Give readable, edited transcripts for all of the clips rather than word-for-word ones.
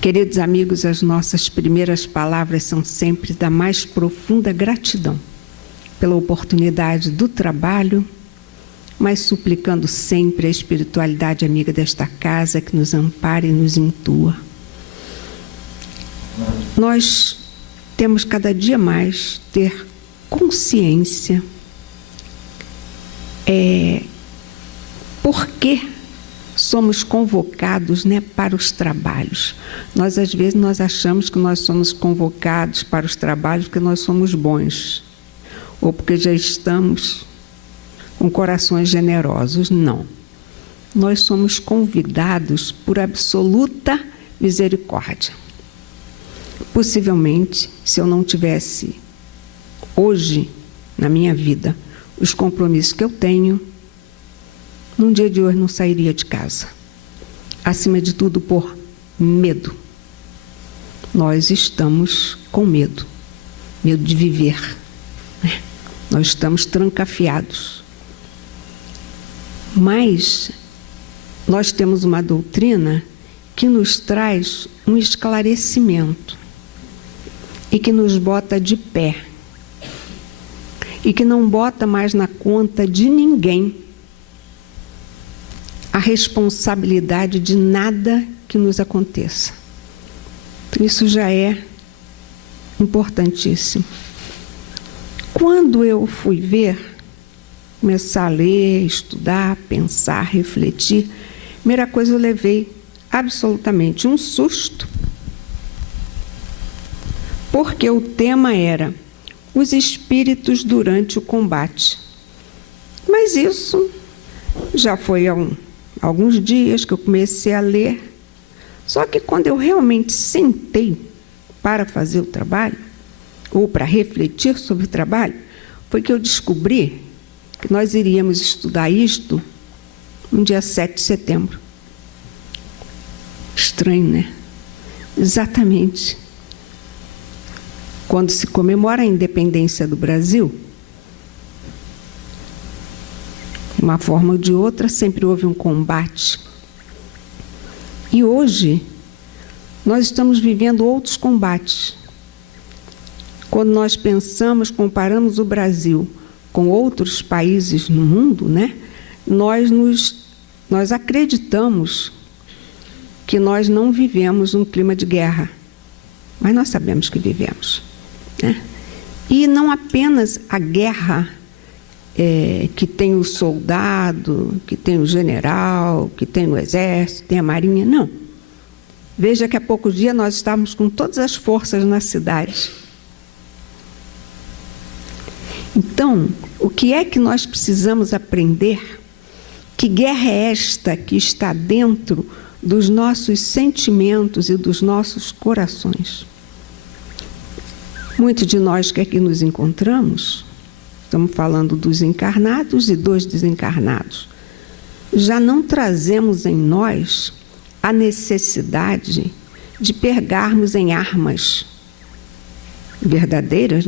Queridos amigos, as nossas primeiras palavras são sempre da mais profunda gratidão pela oportunidade do trabalho, mas suplicando sempre a espiritualidade amiga desta casa que nos ampare e nos intua. Nós temos cada dia mais ter consciência por que somos convocados, para os trabalhos. Às vezes, nós achamos que nós somos convocados para os trabalhos porque nós somos bons, ou porque já estamos com corações generosos. Não. Nós somos convidados por absoluta misericórdia. Possivelmente, se eu não tivesse hoje, na minha vida, os compromissos que eu tenho, num dia de hoje não sairia de casa. Acima de tudo, por medo. Nós estamos com medo. Medo de viver. Nós estamos trancafiados. Mas nós temos uma doutrina que nos traz um esclarecimento e que nos bota de pé e que não bota mais na conta de ninguém a responsabilidade de nada que nos aconteça. Isso já é importantíssimo. Quando eu fui ver, começar a ler, estudar, pensar, refletir, a primeira coisa eu levei absolutamente um susto, porque o tema era os espíritos durante o combate. Mas isso já foi há alguns dias que eu comecei a ler. Só que quando eu realmente sentei para fazer o trabalho, ou para refletir sobre o trabalho, foi que eu descobri que nós iríamos estudar isto no dia 7 de setembro. Estranho, né? Exatamente. Quando se comemora a independência do Brasil, de uma forma ou de outra, sempre houve um combate. E hoje, nós estamos vivendo outros combates. Quando nós pensamos, comparamos o Brasil com outros países no mundo, nós acreditamos que nós não vivemos um clima de guerra, mas nós sabemos que vivemos. E não apenas a guerra que tem o soldado, que tem o general, que tem o exército, tem a marinha, não. Veja que há poucos dias nós estávamos com todas as forças na cidade. Então, o que é que nós precisamos aprender? Que guerra é esta que está dentro dos nossos sentimentos e dos nossos corações? Muitos de nós que aqui nos encontramos, estamos falando dos encarnados e dos desencarnados, já não trazemos em nós a necessidade de pegarmos em armas verdadeiras,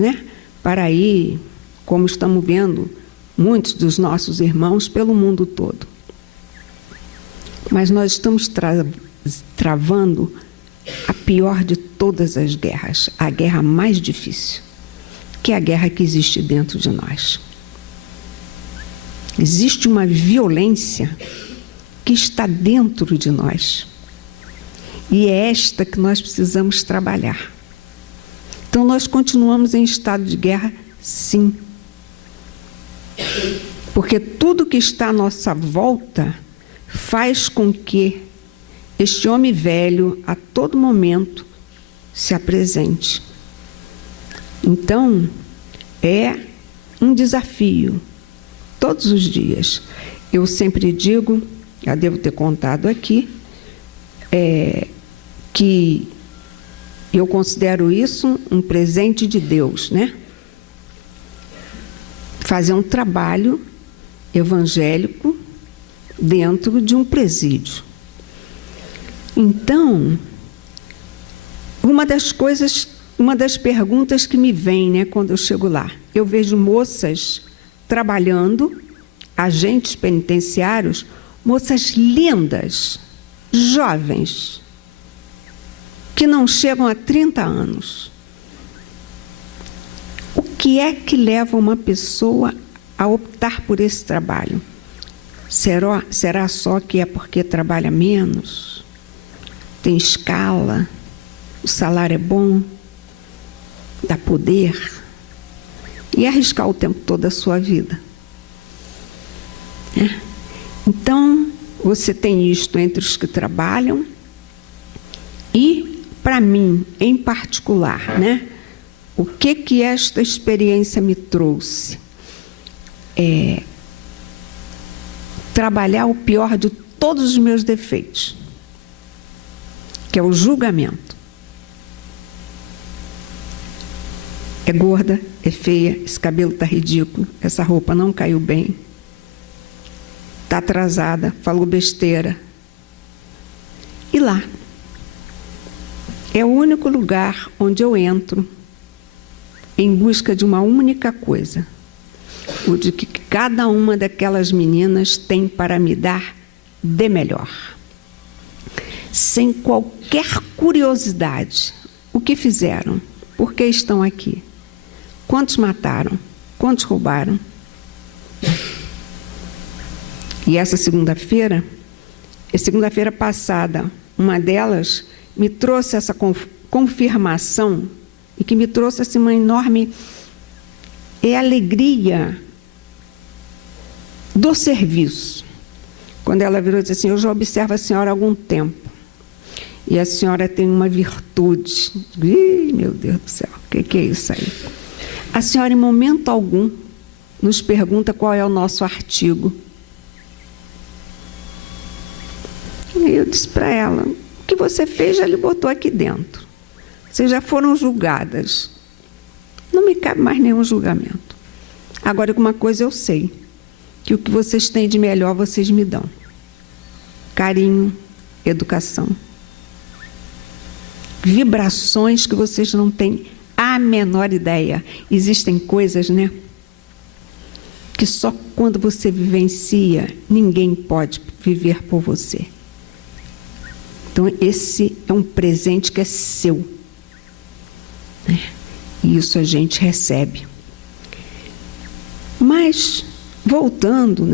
para ir, como estamos vendo, muitos dos nossos irmãos pelo mundo todo. Mas nós estamos travando a pior de todas as guerras, a guerra mais difícil, que é a guerra que existe dentro de nós. Existe uma violência que está dentro de nós. E é esta que nós precisamos trabalhar. Então, nós continuamos em estado de guerra, sim. Porque tudo que está à nossa volta faz com que este homem velho, a todo momento, se apresente. Então, é um desafio, todos os dias. Eu sempre digo, já devo ter contado aqui, que eu considero isso um presente de Deus, Fazer um trabalho evangélico dentro de um presídio. Então, uma das perguntas que me vem, quando eu chego lá, eu vejo moças trabalhando, agentes penitenciários, moças lindas, jovens, que não chegam a 30 anos. O que é que leva uma pessoa a optar por esse trabalho? Será só que é porque trabalha menos? Tem escala? O salário é bom? Dá poder? E arriscar o tempo todo da sua vida? Então, você tem isto entre os que trabalham e, para mim, em particular, o que esta experiência me trouxe? Trabalhar o pior de todos os meus defeitos, que é o julgamento. É gorda, é feia, esse cabelo está ridículo, essa roupa não caiu bem, está atrasada, falou besteira. E lá, é o único lugar onde eu entro em busca de uma única coisa, o de que cada uma daquelas meninas tem para me dar de melhor. Sem qualquer curiosidade, o que fizeram? Por que estão aqui? Quantos mataram? Quantos roubaram? E essa segunda-feira passada, uma delas me trouxe essa confirmação e que me trouxe assim, uma enorme alegria do serviço. Quando ela virou e disse assim: eu já observo a senhora há algum tempo e a senhora tem uma virtude. Ih, meu Deus do céu, o que é isso aí? A senhora, em momento algum, nos pergunta qual é o nosso artigo. E eu disse para ela: o que você fez já lhe botou aqui dentro. Vocês já foram julgadas. Não me cabe mais nenhum julgamento. Agora, uma coisa eu sei, que o que vocês têm de melhor, vocês me dão. Carinho, educação. Vibrações que vocês não têm a menor ideia. Existem coisas, que só quando você vivencia, ninguém pode viver por você. Então, esse é um presente que é seu. E isso a gente recebe. Mas, voltando,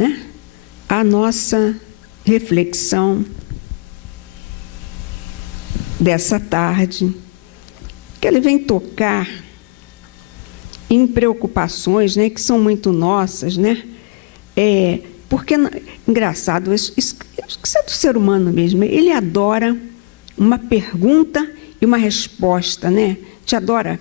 à nossa reflexão dessa tarde, que ele vem tocar em preocupações, que são muito nossas, porque, engraçado, isso é do ser humano mesmo, ele adora uma pergunta e uma resposta, te adora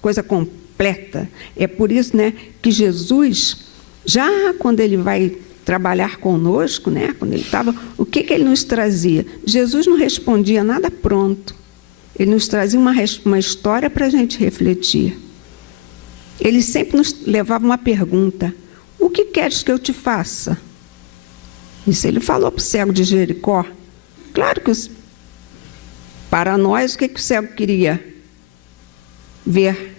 coisa completa. É por isso, que Jesus, já quando ele vai trabalhar conosco, quando ele estava, o que ele nos trazia? Jesus não respondia nada pronto. Ele nos trazia uma história para a gente refletir. Ele sempre nos levava uma pergunta: o que queres que eu te faça? Isso ele falou para o cego de Jericó. Claro que para nós, o que o cego queria ver?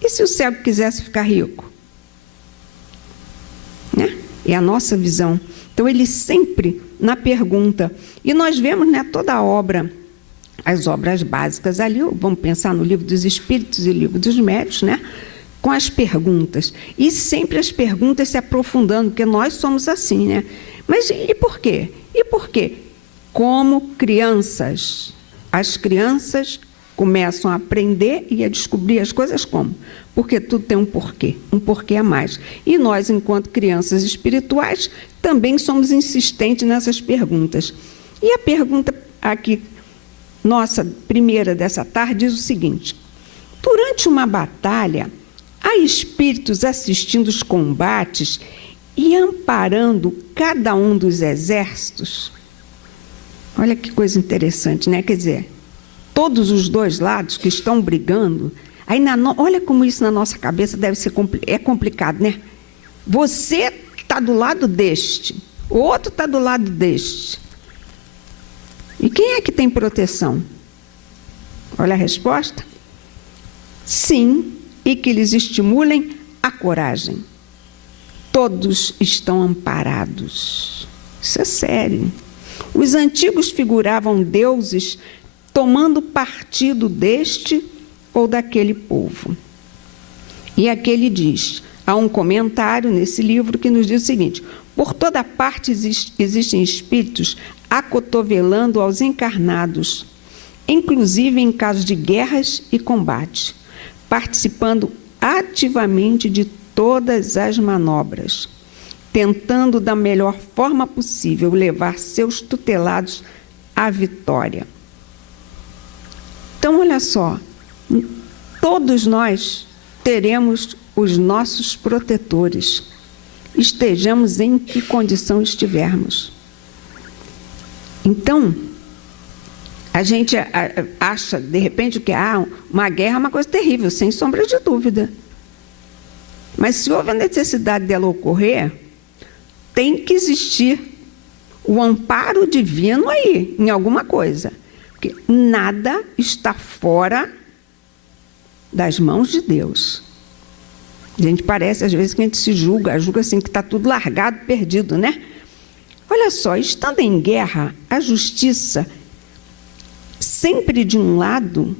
E se o cego quisesse ficar rico? É a nossa visão. Então, ele sempre na pergunta. E nós vemos, toda a obra, as obras básicas ali, vamos pensar no Livro dos Espíritos e Livro dos Médiuns, com as perguntas. E sempre as perguntas se aprofundando, porque nós somos assim, Mas e por quê? E por quê? Como crianças, as crianças começam a aprender e a descobrir as coisas como? Porque tudo tem um porquê a mais. E nós, enquanto crianças espirituais, também somos insistentes nessas perguntas. E a pergunta aqui, nossa primeira dessa tarde, diz o seguinte: durante uma batalha, há espíritos assistindo os combates e amparando cada um dos exércitos? Olha que coisa interessante, Quer dizer, todos os dois lados que estão brigando, aí olha como isso na nossa cabeça deve ser complicado, Você está do lado deste, o outro está do lado deste. E quem é que tem proteção? Olha a resposta. Sim, e que lhes estimulem a coragem. Todos estão amparados. Isso é sério. Os antigos figuravam deuses tomando partido deste ou daquele povo. E aqui ele diz, há um comentário nesse livro que nos diz o seguinte: por toda parte existem espíritos acotovelando aos encarnados, inclusive em casos de guerras e combate, participando ativamente de todas as manobras, tentando da melhor forma possível levar seus tutelados à vitória. Então, olha só, todos nós teremos os nossos protetores, estejamos em que condição estivermos. Então, a gente acha, de repente, que uma guerra é uma coisa terrível, sem sombra de dúvida. Mas se houve a necessidade dela ocorrer, tem que existir o amparo divino aí, em alguma coisa. Porque nada está fora das mãos de Deus. A gente parece, às vezes, que a gente se julga assim, que está tudo largado, perdido, né? Olha só, estando em guerra, a justiça sempre de um lado,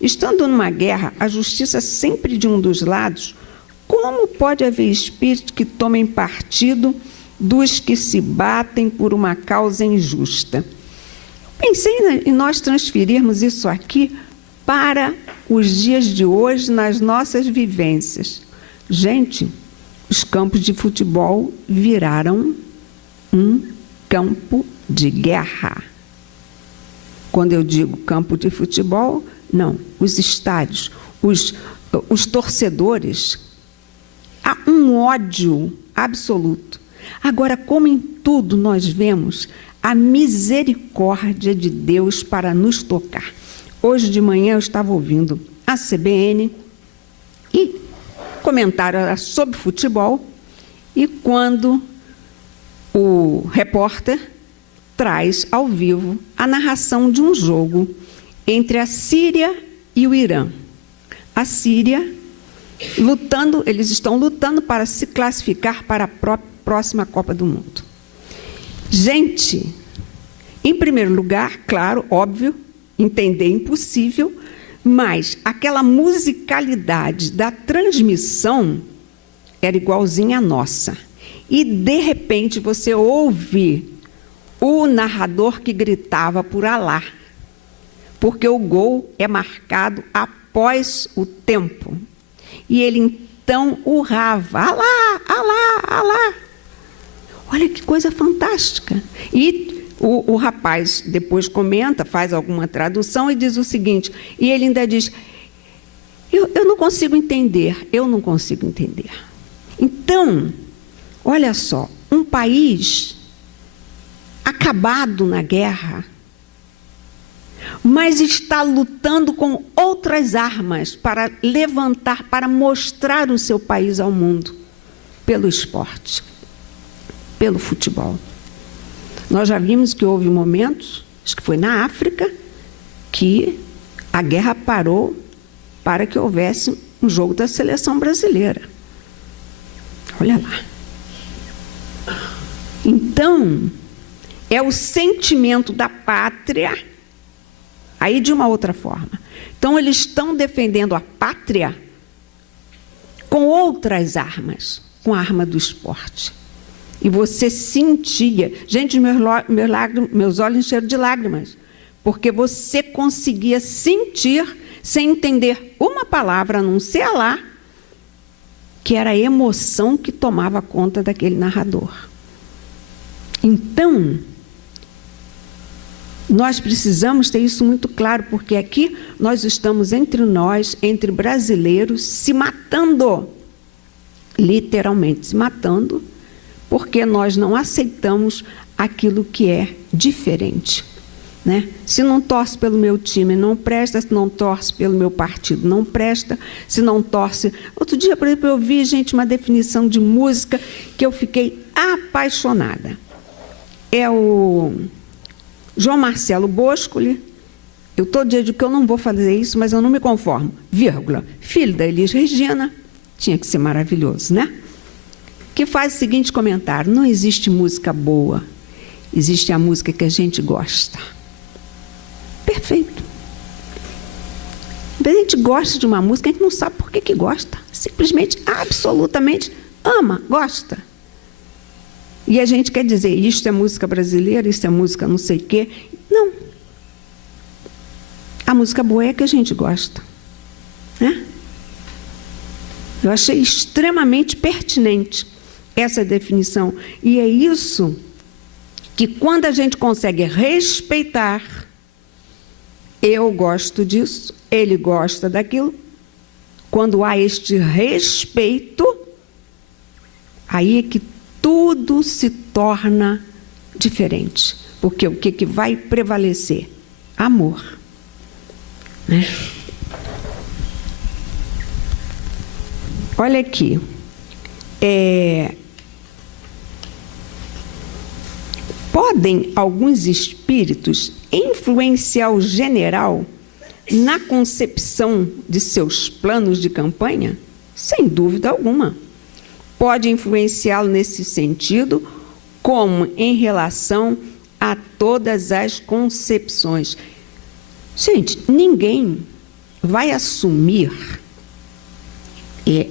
estando numa guerra, a justiça sempre de um dos lados, como pode haver espíritos que tomem partido dos que se batem por uma causa injusta? Pensei em nós transferirmos isso aqui para os dias de hoje, nas nossas vivências. Gente, os campos de futebol viraram um campo de guerra. Quando eu digo campo de futebol, não, os estádios, os torcedores, há um ódio absoluto. Agora, como em tudo nós vemos a misericórdia de Deus para nos tocar. Hoje de manhã eu estava ouvindo a CBN e comentário era sobre futebol, e quando o repórter traz ao vivo a narração de um jogo entre a Síria e o Irã. A Síria lutando, eles estão lutando para se classificar para a próxima Copa do Mundo. Gente, em primeiro lugar, claro, óbvio, entender impossível, mas aquela musicalidade da transmissão era igualzinha à nossa. E, de repente, você ouve o narrador que gritava por Alá, porque o gol é marcado após o tempo. E ele, então, urrava, Alá, Alá, Alá. Olha que coisa fantástica. E o rapaz depois comenta, faz alguma tradução e diz o seguinte, e ele ainda diz, eu não consigo entender, eu não consigo entender. Então, olha só, um país acabado na guerra, mas está lutando com outras armas para levantar, para mostrar o seu país ao mundo, pelo esporte, pelo futebol. Nós já vimos que houve momentos, acho que foi na África, que a guerra parou para que houvesse um jogo da seleção brasileira. Olha lá. Então, é o sentimento da pátria, aí de uma outra forma. Então, eles estão defendendo a pátria com outras armas, com a arma do esporte. E você sentia... Gente, meus olhos encheram de lágrimas, porque você conseguia sentir, sem entender uma palavra, a não ser Alá, que era a emoção que tomava conta daquele narrador. Então, nós precisamos ter isso muito claro, porque aqui nós estamos entre nós, entre brasileiros, se matando, literalmente se matando, porque nós não aceitamos aquilo que é diferente, né? Se não torce pelo meu time, não presta. Se não torce pelo meu partido, não presta. Se não torce... Outro dia, por exemplo, eu vi, gente, uma definição de música que eu fiquei apaixonada. É o João Marcelo Boscoli. Eu todo dia digo que eu não vou fazer isso, mas eu não me conformo. Vírgula. Filho da Elis Regina. Tinha que ser maravilhoso, né? Que faz o seguinte comentário: não existe música boa, existe a música que a gente gosta. Perfeito. Às vezes a gente gosta de uma música, a gente não sabe por que gosta. Simplesmente, absolutamente ama, gosta. E a gente quer dizer, isto é música brasileira, isso é música não sei o quê. Não. A música boa é a que a gente gosta. Né? Eu achei extremamente pertinente essa definição. E é isso que, quando a gente consegue respeitar, eu gosto disso, ele gosta daquilo, quando há este respeito, aí é que tudo se torna diferente. Porque o que vai prevalecer? Amor. Né? Olha aqui. Podem alguns espíritos influenciar o general na concepção de seus planos de campanha? Sem dúvida alguma. Pode influenciá-lo nesse sentido, como em relação a todas as concepções. Gente, ninguém vai assumir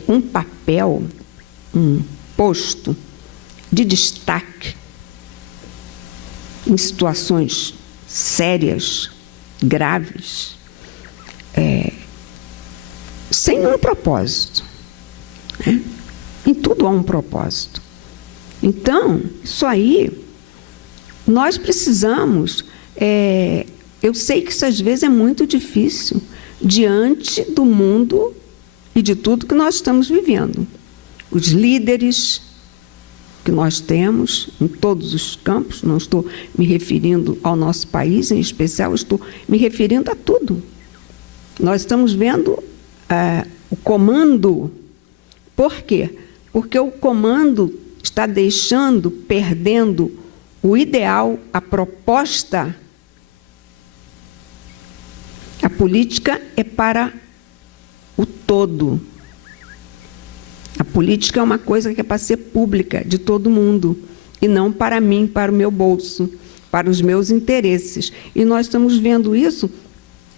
um papel, um posto de destaque em situações sérias, graves, sem um propósito. Né? Em tudo há um propósito. Então, isso aí, nós precisamos... eu sei que isso às vezes é muito difícil diante do mundo e de tudo que nós estamos vivendo. Os líderes que nós temos em todos os campos, não estou me referindo ao nosso país em especial, estou me referindo a tudo. Nós estamos vendo o comando. Por quê? Porque o comando está perdendo o ideal, a proposta. A política é para o todo. A política é uma coisa que é para ser pública, de todo mundo, e não para mim, para o meu bolso, para os meus interesses. E nós estamos vendo isso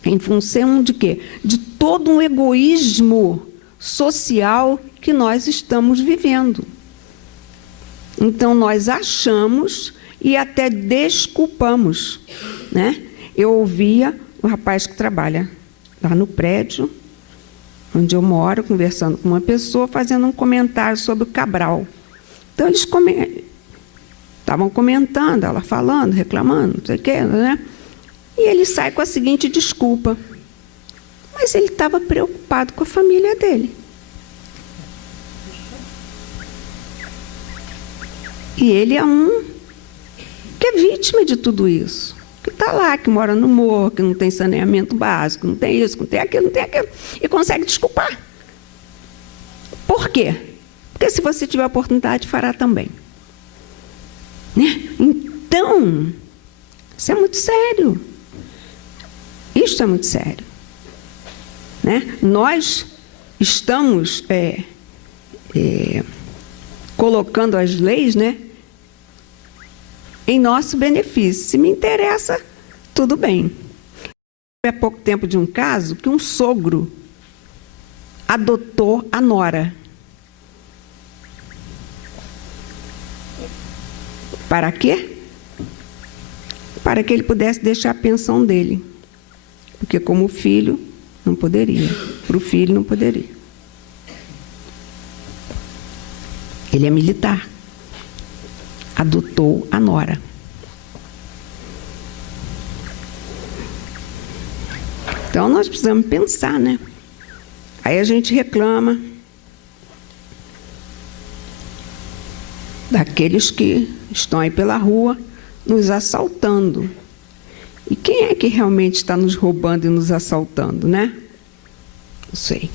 em função de quê? De todo um egoísmo social que nós estamos vivendo. Então, nós achamos e até desculpamos. Né? Eu ouvia o rapaz que trabalha lá no prédio, onde eu moro, conversando com uma pessoa, fazendo um comentário sobre o Cabral. Então, eles estavam comentando, ela falando, reclamando, não sei o quê, né? E ele sai com a seguinte desculpa. Mas ele estava preocupado com a família dele. E ele é um que é vítima de tudo isso. Que está lá, que mora no morro, que não tem saneamento básico, não tem isso, não tem aquilo, e consegue desculpar. Por quê? Porque se você tiver oportunidade, fará também. Né? Então, isso é muito sério. Isso é muito sério. Né? Nós estamos colocando as leis, né, em nosso benefício. Se me interessa, tudo bem. Há pouco tempo de um caso que um sogro adotou a nora. Para quê? Para que ele pudesse deixar a pensão dele. Porque como filho, não poderia. Para o filho, não poderia. Ele é militar. Adotou a nora. Então, nós precisamos pensar, né? Aí a gente reclama daqueles que estão aí pela rua nos assaltando. E quem é que realmente está nos roubando e nos assaltando, né? Não sei.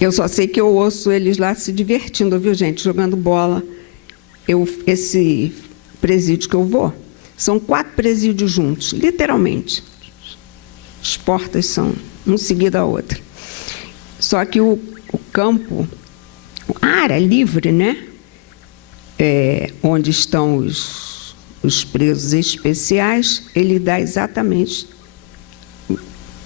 Eu só sei que eu ouço eles lá se divertindo, viu, gente? Jogando bola. Esse presídio que eu vou, são 4 presídios juntos, literalmente. As portas são um seguido a outra. Só que o campo, a área livre, né? Onde estão os presos especiais, ele dá exatamente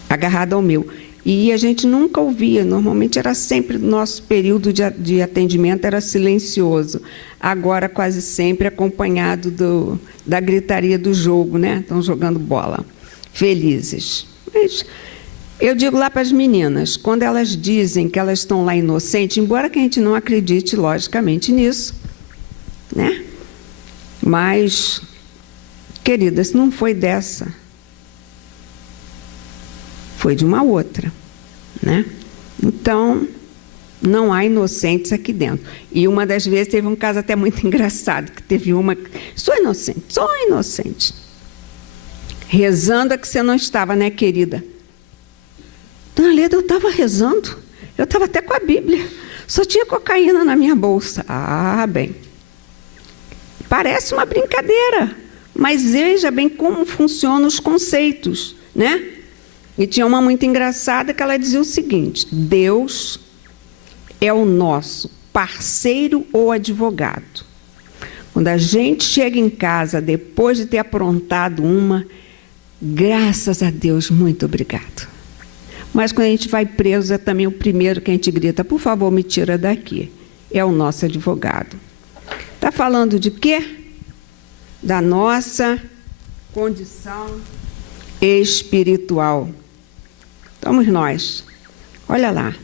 agarrado ao meu. E a gente nunca ouvia, normalmente era sempre, nosso período de atendimento era silencioso. Agora, quase sempre acompanhado da gritaria do jogo, né? Estão jogando bola, felizes. Mas eu digo lá para as meninas, quando elas dizem que elas estão lá inocentes, embora que a gente não acredite, logicamente, nisso, né? Mas, queridas, não foi dessa. Foi de uma outra, né? Então, não há inocentes aqui dentro. E uma das vezes teve um caso até muito engraçado, que teve uma... Sou inocente. Rezando é que você não estava, né, querida? Dona Leda, eu estava rezando. Eu estava até com a Bíblia. Só tinha cocaína na minha bolsa. Ah, bem. Parece uma brincadeira, mas veja bem como funcionam os conceitos, né? E tinha uma muito engraçada que ela dizia o seguinte: Deus é o nosso parceiro ou advogado. Quando a gente chega em casa, depois de ter aprontado uma, graças a Deus, muito obrigado. Mas quando a gente vai preso, é também o primeiro que a gente grita, por favor, me tira daqui. É o nosso advogado. Está falando de quê? Da nossa condição espiritual. Estamos nós. Olha lá.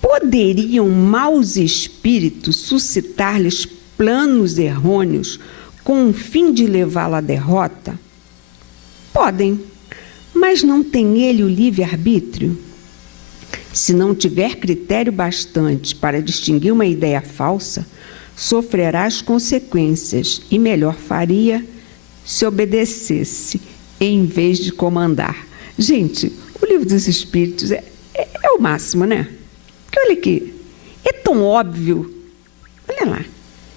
Poderiam maus espíritos suscitar-lhes planos errôneos com o fim de levá-la à derrota? Podem, mas não tem ele o livre-arbítrio? Se não tiver critério bastante para distinguir uma ideia falsa, sofrerá as consequências e melhor faria se obedecesse em vez de comandar. Gente, o livro dos Espíritos é o máximo, né? Porque olha aqui, é tão óbvio. Olha lá,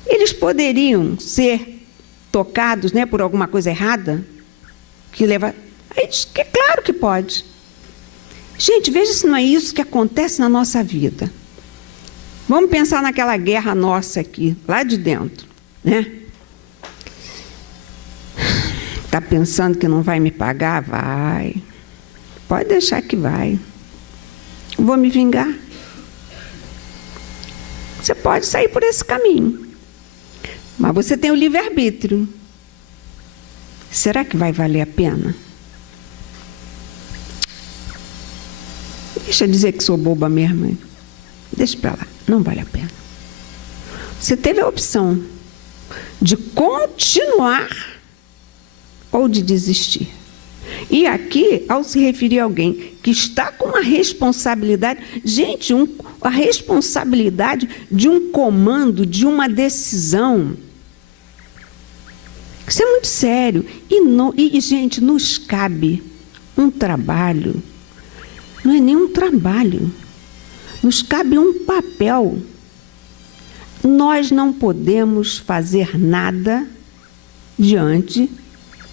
eles poderiam ser tocados, né, por alguma coisa errada que leva. Aí diz que é claro que pode. Gente, veja se não é isso que acontece na nossa vida. Vamos pensar naquela guerra nossa aqui, lá de dentro, né? Está pensando que não vai me pagar? Vai. Pode deixar que vai. Vou me vingar. Você pode sair por esse caminho. Mas você tem o livre-arbítrio. Será que vai valer a pena? Deixa eu dizer que sou boba mesmo. Deixa para lá. Não vale a pena. Você teve a opção de continuar ou de desistir. E aqui, ao se referir a alguém que está com uma responsabilidade, gente, a responsabilidade de um comando, de uma decisão. Isso é muito sério. E, gente, nos cabe um trabalho. Não é nem um trabalho. Nos cabe um papel. Nós não podemos fazer nada diante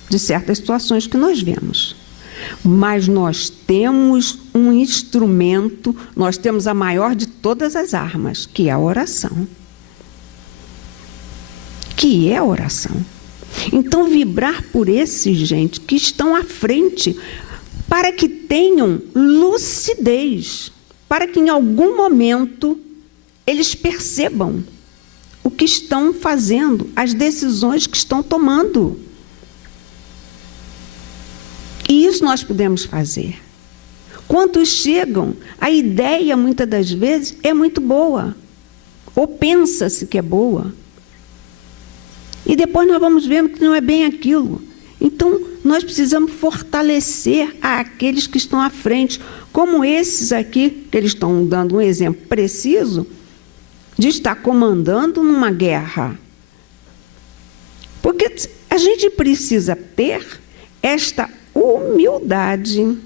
de certas situações que nós vemos. Mas nós temos um instrumento, nós temos a maior de todas as armas, que é a oração. Que é a oração. Então, vibrar por esses, gente, que estão à frente, para que tenham lucidez, para que em algum momento eles percebam o que estão fazendo, as decisões que estão tomando. E isso nós podemos fazer. Quantos chegam, a ideia, muitas das vezes, é muito boa, ou pensa-se que é boa, e depois nós vamos vendo que não é bem aquilo. Então, nós precisamos fortalecer aqueles que estão à frente, como esses aqui, que eles estão dando um exemplo preciso, de estar comandando numa guerra. Porque a gente precisa ter esta humildade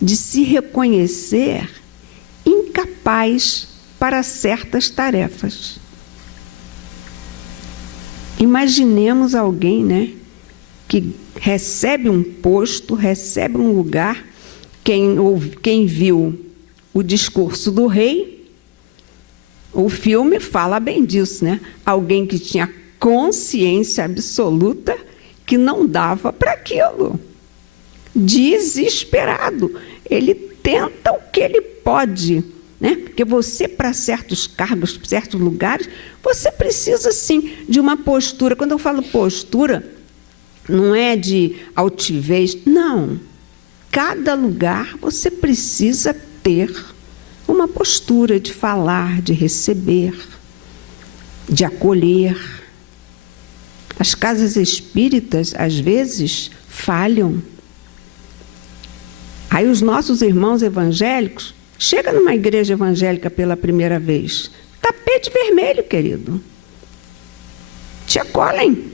de se reconhecer incapaz para certas tarefas. Imaginemos alguém, né, que recebe um posto, recebe um lugar. Quem viu o discurso do rei, o filme fala bem disso, né? Alguém que tinha consciência absoluta que não dava para aquilo. Desesperado. Ele tenta o que ele pode, né? Porque você, para certos cargos, para certos lugares, você precisa, sim, de uma postura. Quando eu falo postura, não é de altivez, não. Cada lugar você precisa ter uma postura de falar, de receber, de acolher. As casas espíritas, às vezes, falham. Aí os nossos irmãos evangélicos chegam numa igreja evangélica pela primeira vez. Tapete vermelho, querido. Te acolhem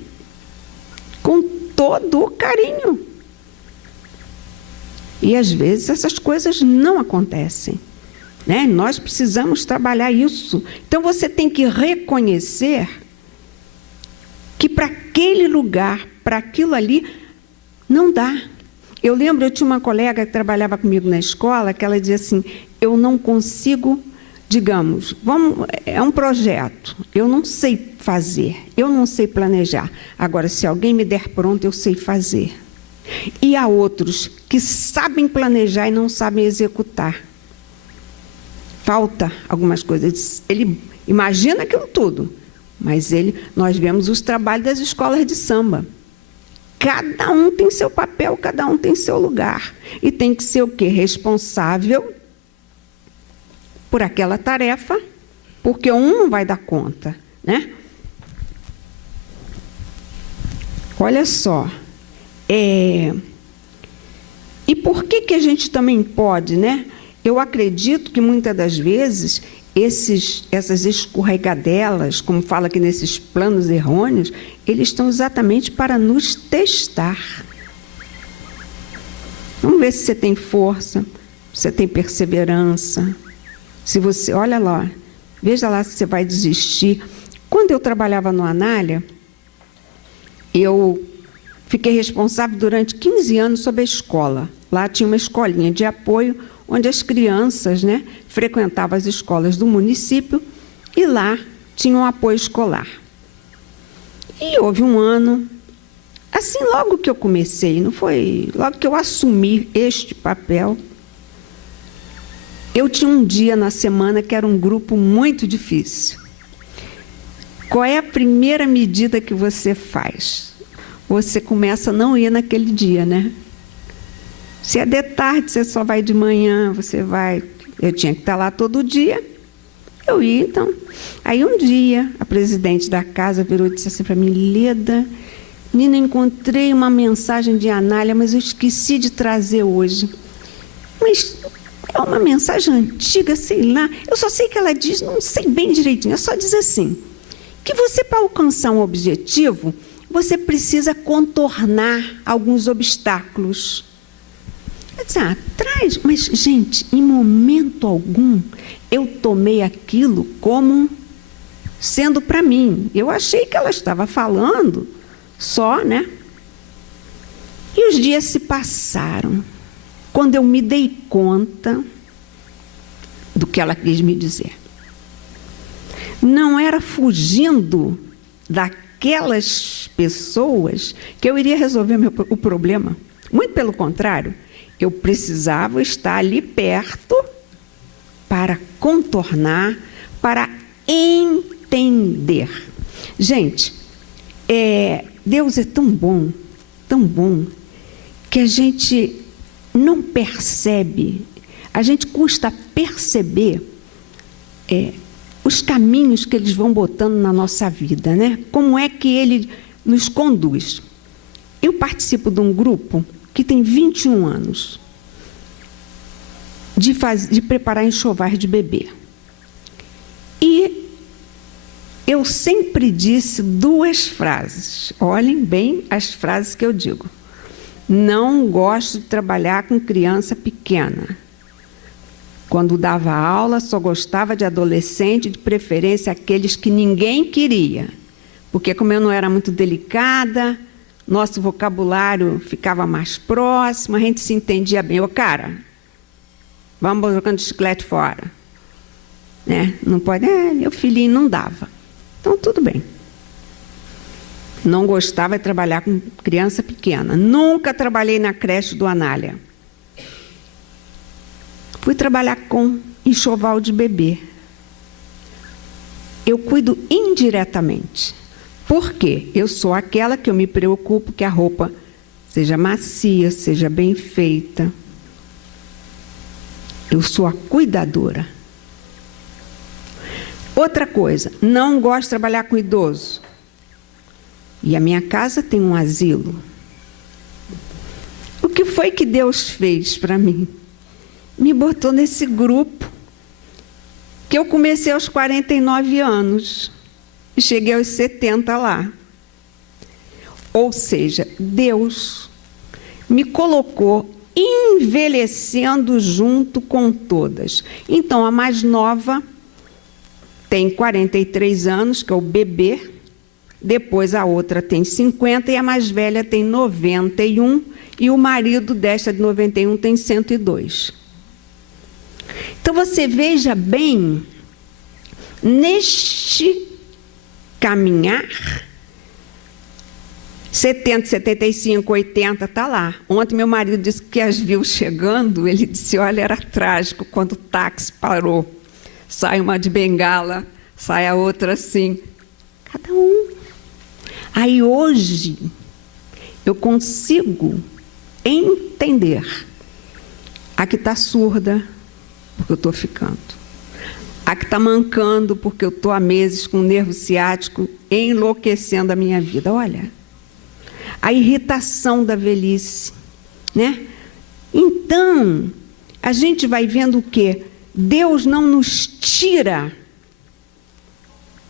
com todo o carinho. E às vezes essas coisas não acontecem, né? Nós precisamos trabalhar isso. Então você tem que reconhecer que para aquele lugar, para aquilo ali, não dá. Eu lembro, eu tinha uma colega que trabalhava comigo na escola, que ela dizia assim, eu não consigo, digamos, é um projeto, eu não sei fazer, eu não sei planejar. Agora, se alguém me der pronto, eu sei fazer. E há outros que sabem planejar e não sabem executar. Falta algumas coisas. Ele imagina aquilo tudo, mas nós vemos os trabalhos das escolas de samba. Cada um tem seu papel, cada um tem seu lugar. E tem que ser o quê? Responsável por aquela tarefa, porque um não vai dar conta, né? Olha só. E por que a gente também pode, né? Eu acredito que muitas das vezes essas escorregadelas, como fala aqui nesses planos errôneos, eles estão exatamente para nos testar. Vamos ver se você tem força, se você tem perseverança. Se você, olha lá, veja lá se você vai desistir. Quando eu trabalhava no Anália, eu fiquei responsável durante 15 anos sobre a escola. Lá tinha uma escolinha de apoio, onde as crianças, né, frequentavam as escolas do município e lá tinha um apoio escolar. E houve um ano, assim, logo que eu comecei, não foi? Logo que eu assumi este papel, eu tinha um dia na semana que era um grupo muito difícil. Qual é a primeira medida que você faz? Você começa a não ir naquele dia, né? Se é de tarde, você só vai de manhã, você vai... Eu tinha que estar lá todo dia. Eu ia, então. Aí, um dia, a presidente da casa virou e disse assim para mim, Leda, menina, encontrei uma mensagem de Anália, mas eu esqueci de trazer hoje. Mas é uma mensagem antiga, sei lá. Eu só sei que ela diz, não sei bem direitinho, ela só diz assim, que você, para alcançar um objetivo, você precisa contornar alguns obstáculos. Eu disse, traz, mas, gente, em momento algum, eu tomei aquilo como sendo para mim. Eu achei que ela estava falando só, né? E os dias se passaram. Quando eu me dei conta do que ela quis me dizer. Não era fugindo daquelas pessoas que eu iria resolver o problema. Muito pelo contrário. Eu precisava estar ali perto para contornar, para entender. Gente, Deus é tão bom, que a gente não percebe, a gente custa perceber os caminhos que eles vão botando na nossa vida, né? Como é que ele nos conduz. Eu participo de um grupo que tem 21 anos, de preparar enxovais de bebê. E eu sempre disse 2 frases. Olhem bem as frases que eu digo. Não gosto de trabalhar com criança pequena. Quando dava aula, só gostava de adolescente, de preferência aqueles que ninguém queria. Porque como eu não era muito delicada, nosso vocabulário ficava mais próximo, a gente se entendia bem. Ô, cara, vamos jogando chiclete fora. Né? Não pode, meu filhinho não dava. Então, tudo bem. Não gostava de trabalhar com criança pequena. Nunca trabalhei na creche do Anália. Fui trabalhar com enxoval de bebê. Eu cuido indiretamente. Por quê? Eu sou aquela que eu me preocupo que a roupa seja macia, seja bem feita. Eu sou a cuidadora. Outra coisa, não gosto de trabalhar com idoso. E a minha casa tem um asilo. O que foi que Deus fez para mim? Me botou nesse grupo, que eu comecei aos 49 anos e cheguei aos 70 lá. Ou seja, Deus me colocou envelhecendo junto com todas. Então, a mais nova tem 43 anos, que é o bebê. Depois a outra tem 50 e a mais velha tem 91. E o marido desta de 91 tem 102. Então, você veja bem, neste caminhar, 70, 75, 80, está lá. Ontem meu marido disse que as viu chegando, ele disse, olha, era trágico quando o táxi parou. Sai uma de bengala, sai a outra assim. Cada um. Aí hoje, eu consigo entender. A que está surda, porque eu estou ficando. A que está mancando, porque eu estou há meses com o nervo ciático enlouquecendo a minha vida. Olha, a irritação da velhice, né? Então, a gente vai vendo o quê? Deus não nos tira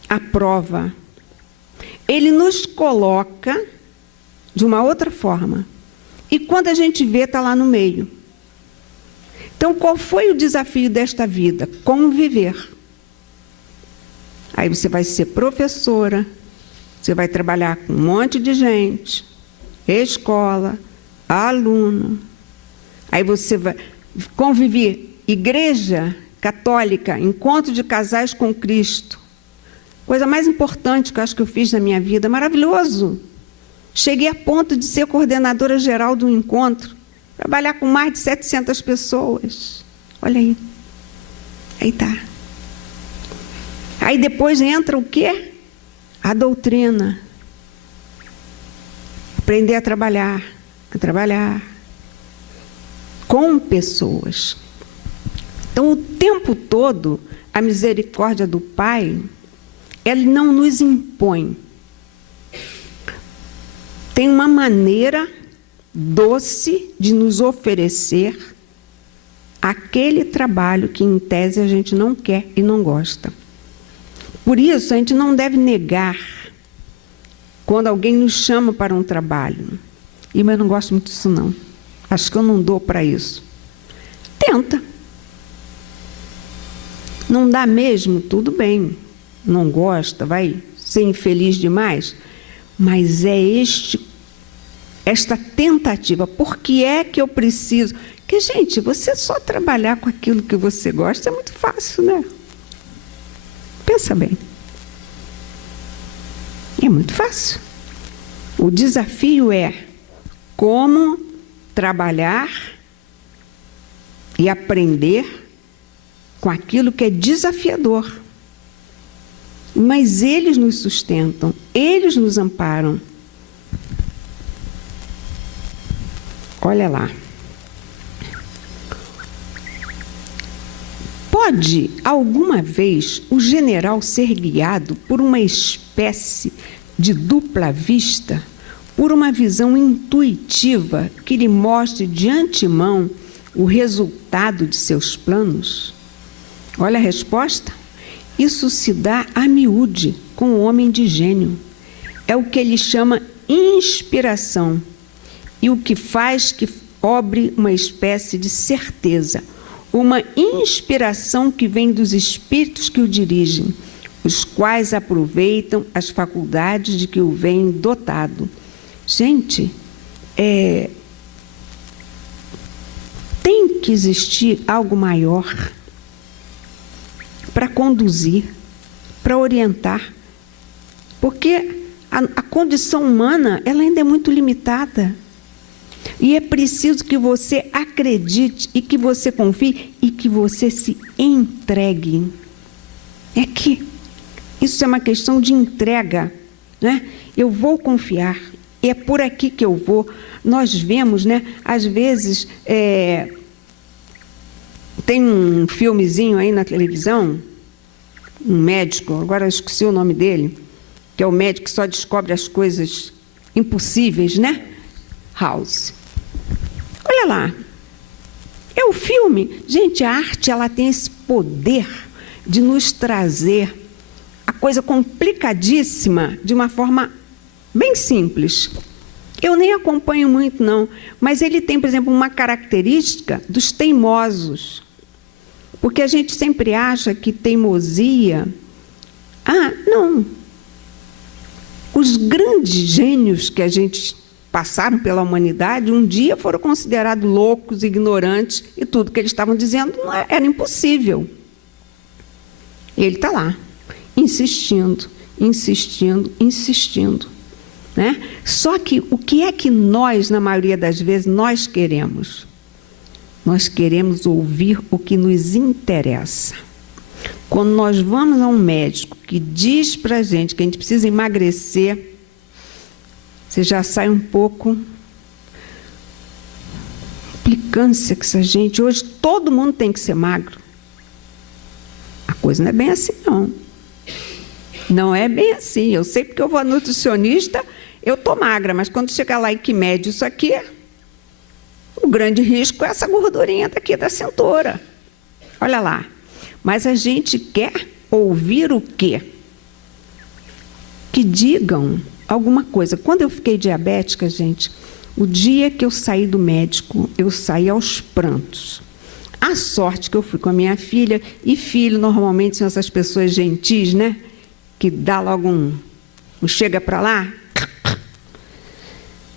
a prova. Ele nos coloca de uma outra forma. E quando a gente vê, está lá no meio. Então, qual foi o desafio desta vida? Conviver. Aí você vai ser professora, você vai trabalhar com um monte de gente, escola, aluno. Aí você vai conviver, igreja católica, encontro de casais com Cristo. Coisa mais importante que eu acho que eu fiz na minha vida, maravilhoso. Cheguei a ponto de ser coordenadora geral do encontro, trabalhar com mais de 700 pessoas. Olha aí. Aí tá. Aí depois entra o quê? A doutrina. Aprender a trabalhar com pessoas. Então, o tempo todo, a misericórdia do Pai, Ele não nos impõe. Tem uma maneira doce de nos oferecer aquele trabalho que, em tese, a gente não quer e não gosta. Por isso, a gente não deve negar quando alguém nos chama para um trabalho. Mas eu não gosto muito disso, não. Acho que eu não dou para isso. Tenta. Não dá mesmo? Tudo bem. Não gosta, vai ser infeliz demais? Mas é esta tentativa. Por que é que eu preciso? Porque, gente, você só trabalhar com aquilo que você gosta é muito fácil, né? Pensa bem. É muito fácil. O desafio é como trabalhar e aprender com aquilo que é desafiador. Mas eles nos sustentam, eles nos amparam. Olha lá. Pode, alguma vez, o general ser guiado por uma espécie de dupla vista, por uma visão intuitiva que lhe mostre de antemão o resultado de seus planos? Olha a resposta. Isso se dá a miúde com o homem de gênio. É o que ele chama inspiração e o que faz que obre uma espécie de certeza, uma inspiração que vem dos espíritos que o dirigem, os quais aproveitam as faculdades de que o vêm dotado. Gente, tem que existir algo maior para conduzir, para orientar, porque A condição humana, ela ainda é muito limitada. E é preciso que você acredite e que você confie e que você se entregue. É que isso é uma questão de entrega, né? Eu vou confiar, é por aqui que eu vou. Nós vemos, né? Às vezes, tem um filmezinho aí na televisão, um médico, agora eu esqueci o nome dele, que é o médico que só descobre as coisas impossíveis, né? House. Olha lá. É o filme. Gente, a arte, ela tem esse poder de nos trazer a coisa complicadíssima de uma forma bem simples. Eu nem acompanho muito, não, mas ele tem, por exemplo, uma característica dos teimosos. Porque a gente sempre acha que teimosia... não. Os grandes gênios que a gente passaram pela humanidade, um dia foram considerados loucos, ignorantes, e tudo que eles estavam dizendo era impossível. E ele está lá, insistindo, insistindo, insistindo. Né? Só que o que é que nós, na maioria das vezes, nós queremos? Nós queremos ouvir o que nos interessa. Quando nós vamos a um médico que diz para a gente que a gente precisa emagrecer, você já sai um pouco implicância com essa gente. Hoje todo mundo tem que ser magro. A coisa não é bem assim, não. Não é bem assim. Eu sei porque eu vou a nutricionista, eu estou magra, mas quando chegar lá e que mede isso aqui, o grande risco é essa gordurinha daqui da cintura. Olha lá. Mas a gente quer ouvir o quê? Que digam alguma coisa. Quando eu fiquei diabética, gente, o dia que eu saí do médico, eu saí aos prantos. A sorte que eu fui com a minha filha, e filho normalmente são essas pessoas gentis, né? Que dá logo um chega para lá.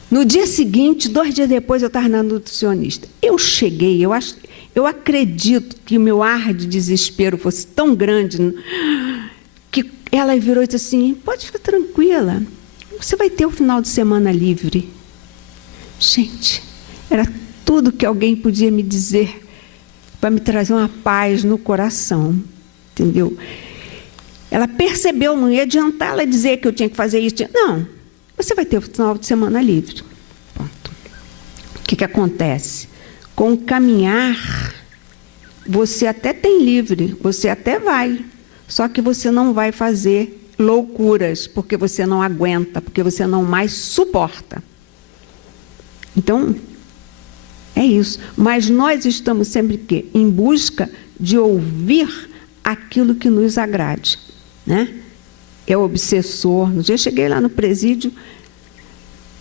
No dia seguinte, 2 dias depois, eu estava na nutricionista. Eu cheguei, eu acredito que o meu ar de desespero fosse tão grande que ela virou e disse assim, pode ficar tranquila, você vai ter o final de semana livre. Gente, era tudo que alguém podia me dizer para me trazer uma paz no coração, entendeu? Ela percebeu, não ia adiantar ela dizer que eu tinha que fazer isso. Não, você vai ter o final de semana livre. Pronto. O que acontece? Com o caminhar, você até tem livre, você até vai, só que você não vai fazer loucuras, porque você não aguenta, porque você não mais suporta. Então, é isso. Mas nós estamos sempre quê? Em busca de ouvir aquilo que nos agrade, né? É o obsessor. No dia eu cheguei lá no presídio,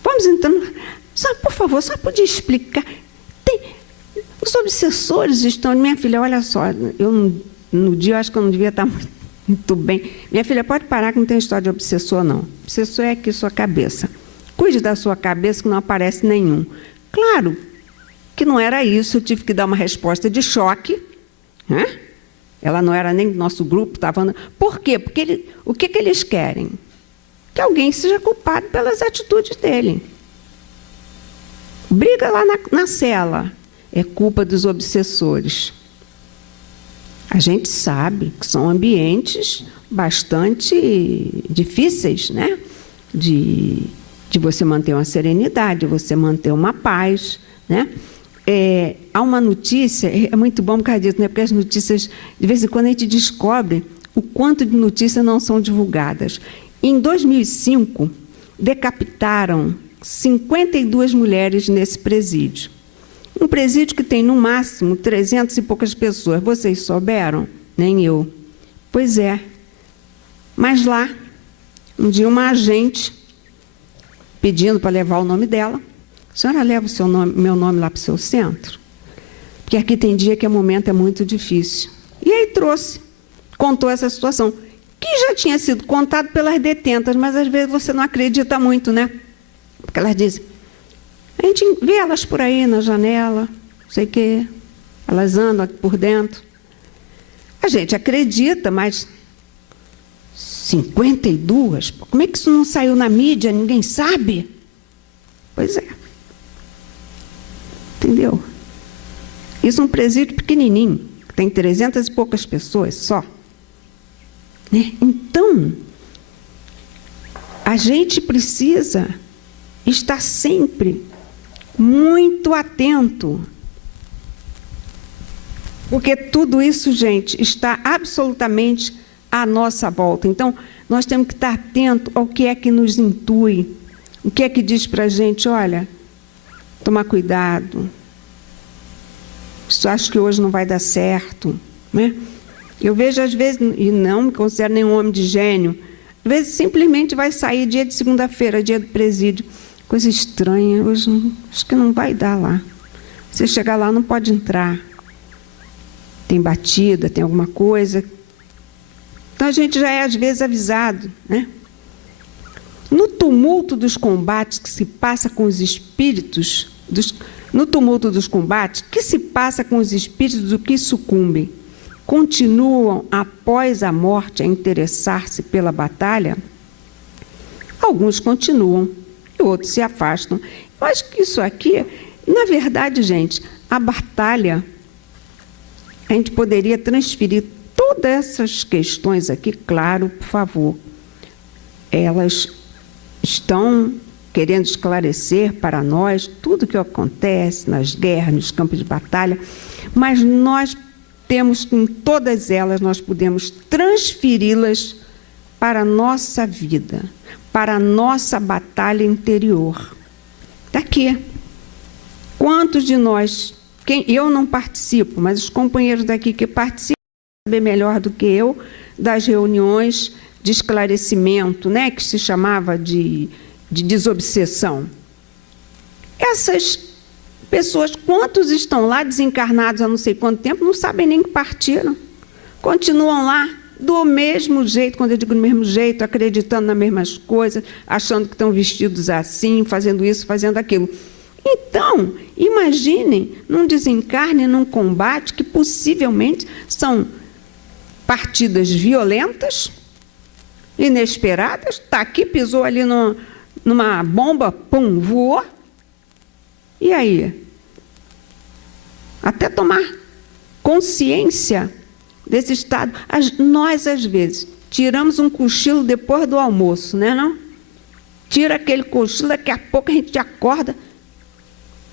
vamos entrando, só, por favor, só podia explicar. Os obsessores estão... Minha filha, olha só, no dia eu acho que eu não devia estar muito bem. Minha filha, pode parar que não tem história de obsessor, não. Obsessor é aqui sua cabeça. Cuide da sua cabeça que não aparece nenhum. Claro que não era isso, eu tive que dar uma resposta de choque, né? Ela não era nem do nosso grupo, estava... Por quê? Porque o que eles querem? Que alguém seja culpado pelas atitudes dele. Briga lá na cela. É culpa dos obsessores. A gente sabe que são ambientes bastante difíceis, né? De você manter uma serenidade, de você manter uma paz, né? Há uma notícia, é muito bom por causa disso, né? Porque as notícias, de vez em quando a gente descobre o quanto de notícias não são divulgadas. Em 2005, decapitaram 52 mulheres nesse presídio. Um presídio que tem, no máximo, 300 e poucas pessoas. Vocês souberam? Nem eu. Pois é. Mas lá, um dia uma agente, pedindo para levar o nome dela, a senhora leva meu nome lá para o seu centro? Porque aqui tem dia que o momento é muito difícil. E aí trouxe, contou essa situação, que já tinha sido contado pelas detentas, mas às vezes você não acredita muito, né? Porque elas dizem, a gente vê elas por aí na janela, não sei o quê, elas andam aqui por dentro. A gente acredita, mas 52? Como é que isso não saiu na mídia? Ninguém sabe? Pois é. Entendeu? Isso é um presídio pequenininho, que tem 300 e poucas pessoas só. Né? Então, a gente precisa estar sempre muito atento. Porque tudo isso, gente, está absolutamente à nossa volta. Então, nós temos que estar atento ao que é que nos intui, o que é que diz para a gente, olha, tomar cuidado, isso acho que hoje não vai dar certo. Né? Eu vejo, às vezes, e não me considero nenhum homem de gênio, às vezes simplesmente vai sair dia de segunda-feira, dia do presídio, coisa estranha, hoje acho que não vai dar lá. Você chegar lá, não pode entrar. Tem batida, tem alguma coisa. Então, a gente já é, às vezes, avisado. Né? No tumulto dos combates que se passa com os espíritos, no tumulto dos combates, que se passa com os espíritos do que sucumbem? Continuam, após a morte, a interessar-se pela batalha? Alguns continuam e outros se afastam. Eu acho que isso aqui, na verdade, gente, a batalha, a gente poderia transferir todas essas questões aqui, claro, por favor. Elas estão querendo esclarecer para nós tudo o que acontece nas guerras, nos campos de batalha, mas nós temos, em todas elas, nós podemos transferi-las para a nossa vida, para a nossa batalha interior. Daqui. Quantos de nós, eu não participo, mas os companheiros daqui que participam, sabem melhor do que eu, das reuniões de esclarecimento, né, que se chamava de desobsessão. Essas pessoas, quantos estão lá desencarnados há não sei quanto tempo, não sabem nem que partiram. Continuam lá do mesmo jeito, quando eu digo do mesmo jeito, acreditando nas mesmas coisas, achando que estão vestidos assim, fazendo isso, fazendo aquilo. Então, imaginem num desencarne, num combate, que possivelmente são partidas violentas, inesperadas. Está aqui, pisou ali numa bomba, pum, voou. E aí? Até tomar consciência desse estado. Nós, às vezes, tiramos um cochilo depois do almoço, né, não? Tira aquele cochilo, daqui a pouco a gente acorda.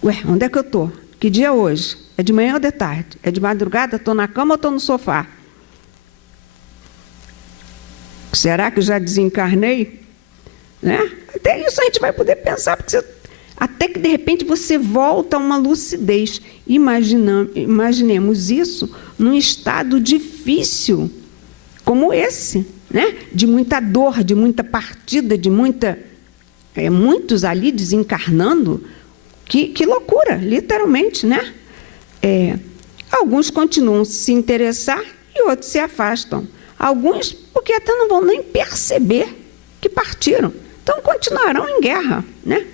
Ué, onde é que eu estou? Que dia é hoje? É de manhã ou de tarde? É de madrugada? Estou na cama ou estou no sofá? Será que já desencarnei? Né? Até isso a gente vai poder pensar, porque até que, de repente, você volta a uma lucidez. Imaginemos isso num estado difícil, como esse, né? De muita dor, de muita partida, de muitos ali desencarnando. Que loucura, literalmente, né? Alguns continuam a se interessar e outros se afastam. Alguns, porque até não vão nem perceber que partiram. Então, continuarão em guerra, né?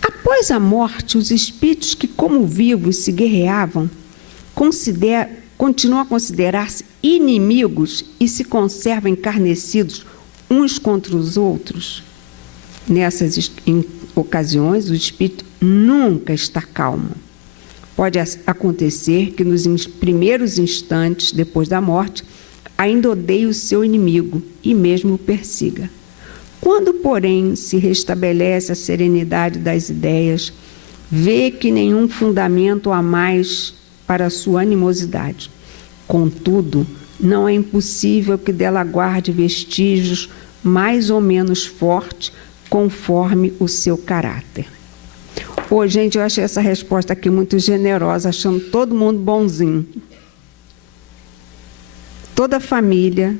Após a morte, os espíritos que, como vivos, se guerreavam, continuam a considerar-se inimigos e se conservam encarnecidos uns contra os outros. Nessas ocasiões, o espírito nunca está calmo. Pode acontecer que nos primeiros instantes depois da morte, ainda odeie o seu inimigo e mesmo o persiga. Quando, porém, se restabelece a serenidade das ideias, vê que nenhum fundamento há mais para a sua animosidade. Contudo, não é impossível que dela guarde vestígios mais ou menos fortes, conforme o seu caráter. Gente, eu achei essa resposta aqui muito generosa, achando todo mundo bonzinho. Toda família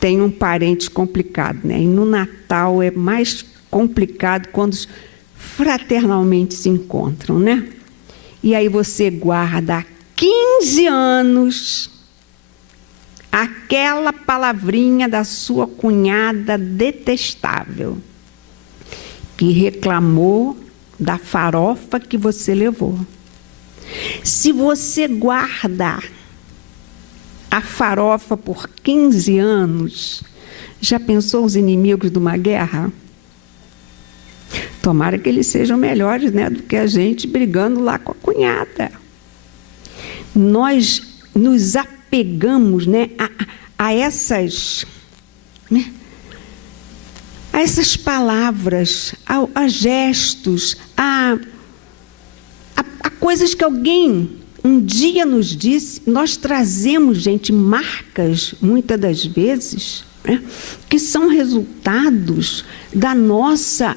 tem um parente complicado, né? E no Natal é mais complicado quando fraternalmente se encontram, né? E aí você guarda há 15 anos aquela palavrinha da sua cunhada detestável, que reclamou da farofa que você levou. Se você guarda a farofa por 15 anos. Já pensou os inimigos de uma guerra? Tomara que eles sejam melhores, né, do que a gente brigando lá com a cunhada. Nós nos apegamos, né, a essas, né, a essas palavras, a gestos, a coisas que alguém um dia nos disse. Nós trazemos, gente, marcas, muitas das vezes, né, que são resultados da nossa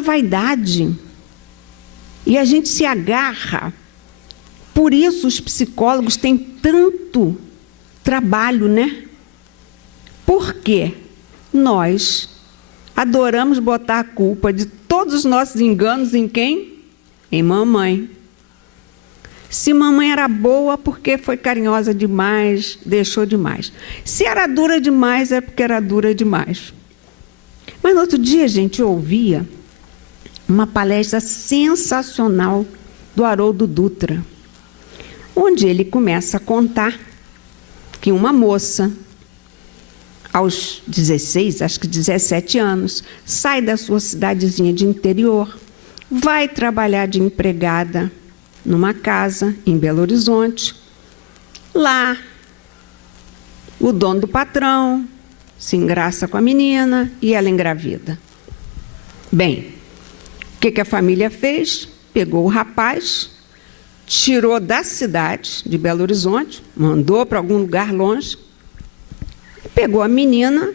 vaidade. E a gente se agarra. Por isso os psicólogos têm tanto trabalho, né? Por quê? Nós adoramos botar a culpa de todos os nossos enganos em quem? Em mamãe. Se mamãe era boa, porque foi carinhosa demais, deixou demais. Se era dura demais, é porque era dura demais. Mas no outro dia, gente, eu ouvia uma palestra sensacional do Haroldo Dutra, onde ele começa a contar que uma moça, aos 16, acho que 17 anos, sai da sua cidadezinha de interior, vai trabalhar de empregada numa casa em Belo Horizonte. Lá, o dono do patrão se engraça com a menina e ela engravida. Bem, o que a família fez? Pegou o rapaz, tirou da cidade de Belo Horizonte, mandou para algum lugar longe, e pegou a menina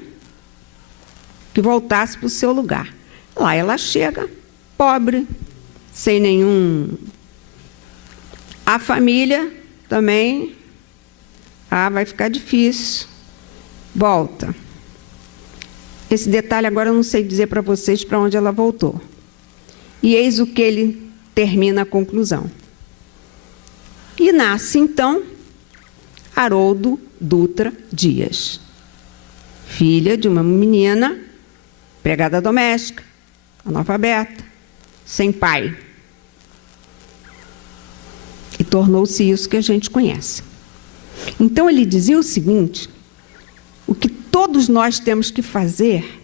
que voltasse para o seu lugar. Lá ela chega, pobre, sem nenhum... A família também, vai ficar difícil. Volta. Esse detalhe agora eu não sei dizer para vocês para onde ela voltou. E eis o que ele termina a conclusão. E nasce, então, Haroldo Dutra Dias, filha de uma menina, empregada doméstica, analfabeta, sem pai. E tornou-se isso que a gente conhece. Então, ele dizia o seguinte: o que todos nós temos que fazer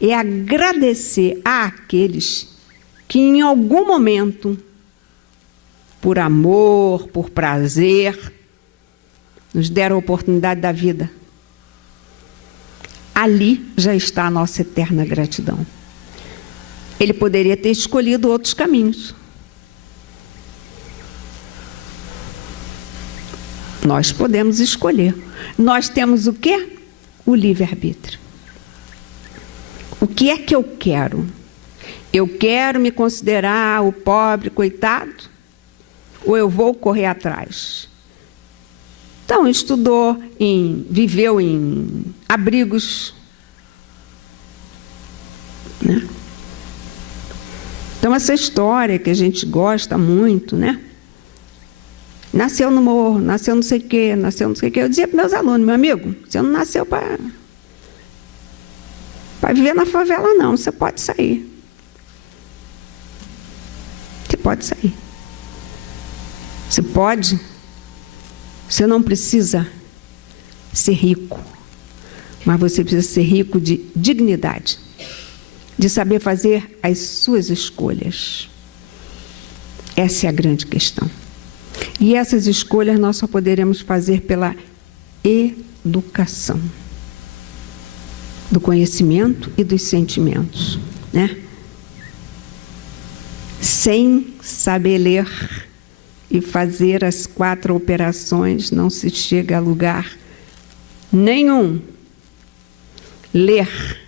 é agradecer àqueles que, em algum momento, por amor, por prazer, nos deram a oportunidade da vida. Ali já está a nossa eterna gratidão. Ele poderia ter escolhido outros caminhos. Nós podemos escolher. Nós temos o quê? O livre-arbítrio. O que é que eu quero? Eu quero me considerar o pobre coitado? Ou eu vou correr atrás? Então, estudou, viveu em abrigos, né? Então, essa história que a gente gosta muito, né? Nasceu no morro, nasceu não sei o quê, nasceu não sei o quê. Eu dizia para meus alunos: meu amigo, você não nasceu para viver na favela, não. Você pode sair. Você pode sair. Você pode. Você não precisa ser rico, mas você precisa ser rico de dignidade, de saber fazer as suas escolhas. Essa é a grande questão. E essas escolhas nós só poderemos fazer pela educação do conhecimento e dos sentimentos, né? Sem saber ler e fazer as 4 operações, não se chega a lugar nenhum. Ler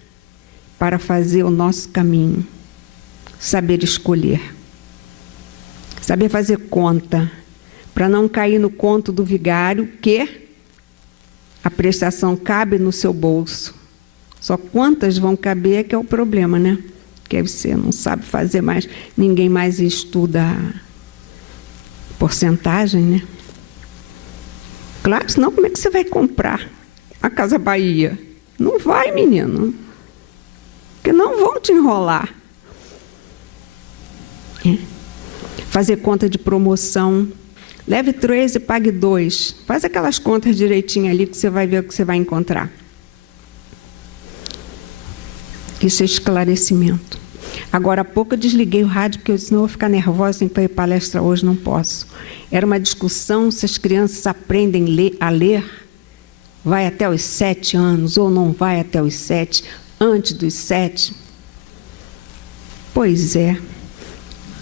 para fazer o nosso caminho, saber escolher, saber fazer conta, para não cair no conto do vigário que a prestação cabe no seu bolso. Só quantas vão caber é que é o problema, né? Que você não sabe fazer mais, ninguém mais estuda porcentagem, né? Claro, senão como é que você vai comprar a Casa Bahia? Não vai, menino. Porque não vão te enrolar. Fazer conta de promoção. Leve 3 e pague 2. Faz aquelas contas direitinho ali que você vai ver o que você vai encontrar. Isso é esclarecimento. Agora há pouco eu desliguei o rádio porque eu disse, não, eu vou ficar nervosa, tenho que ir para palestra hoje, não posso. Era uma discussão se as crianças aprendem a ler, vai até os 7 anos ou não vai até os 7, antes dos 7. Pois é.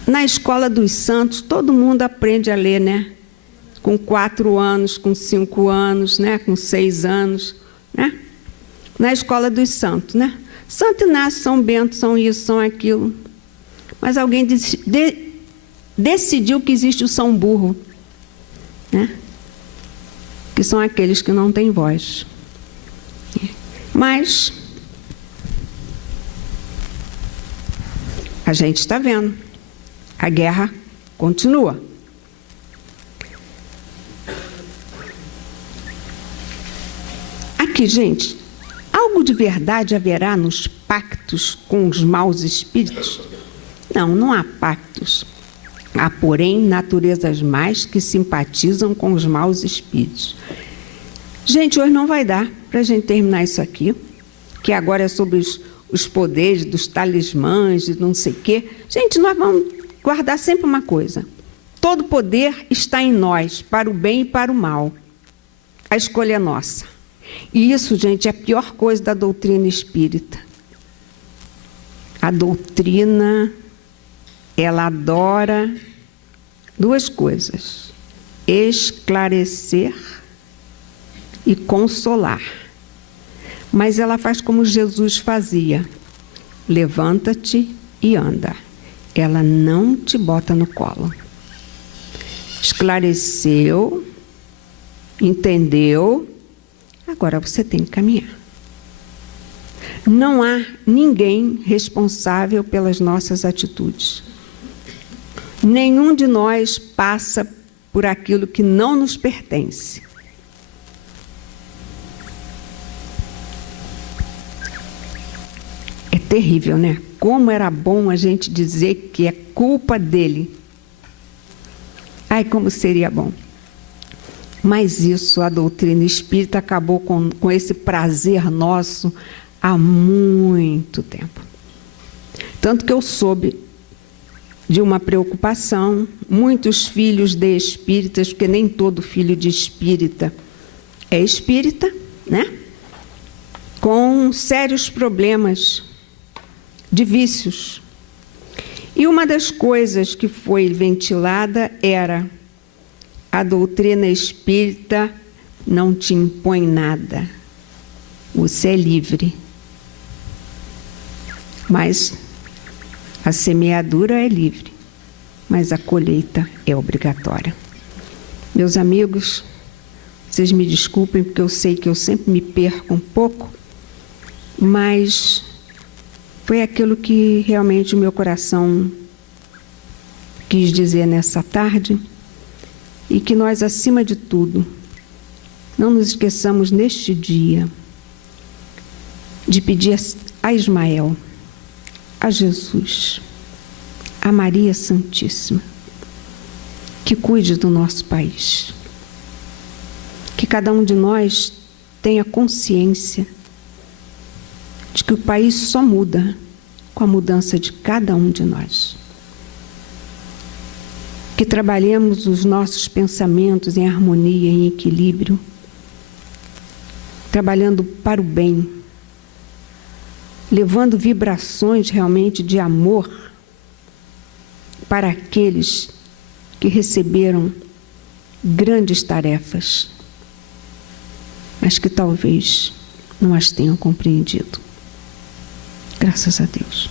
Na escola dos santos, todo mundo aprende a ler, né? Com 4 anos, com 5 anos, né? Com 6 anos, né? Na escola dos santos, né? Santo Inácio, São Bento, são isso, são aquilo. Mas alguém decidiu que existe o São Burro, né? Que são aqueles que não têm voz. Mas a gente está vendo, a guerra continua. Aqui, gente, algo de verdade haverá nos pactos com os maus espíritos? Não, não há pactos. Há, porém, naturezas mais que simpatizam com os maus espíritos. Gente, hoje não vai dar para a gente terminar isso aqui, que agora é sobre os poderes dos talismãs, de não sei o quê. Gente, nós vamos guardar sempre uma coisa. Todo poder está em nós, para o bem e para o mal. A escolha é nossa. E isso, gente, é a pior coisa da doutrina espírita. A doutrina, ela adora 2 coisas: esclarecer e consolar. Mas ela faz como Jesus fazia: levanta-te e anda. Ela não te bota no colo. Esclareceu, entendeu, agora você tem que caminhar. Não há ninguém responsável pelas nossas atitudes. Nenhum de nós passa por aquilo que não nos pertence. É terrível, né? Como era bom a gente dizer que é culpa dele. Ai, como seria bom. Mas isso, a doutrina espírita acabou com esse prazer nosso há muito tempo. Tanto que eu soube de uma preocupação, muitos filhos de espíritas, porque nem todo filho de espírita é espírita, né? Com sérios problemas de vícios. E uma das coisas que foi ventilada era: a doutrina espírita não te impõe nada. Você é livre. Mas a semeadura é livre, mas a colheita é obrigatória. Meus amigos, vocês me desculpem, porque eu sei que eu sempre me perco um pouco, mas foi aquilo que realmente o meu coração quis dizer nessa tarde, e que nós, acima de tudo, não nos esqueçamos neste dia de pedir a Ismael, a Jesus, a Maria Santíssima, que cuide do nosso país. Que cada um de nós tenha consciência de que o país só muda com a mudança de cada um de nós. Que trabalhemos os nossos pensamentos em harmonia, em equilíbrio, trabalhando para o bem, levando vibrações realmente de amor para aqueles que receberam grandes tarefas, mas que talvez não as tenham compreendido. Graças a Deus.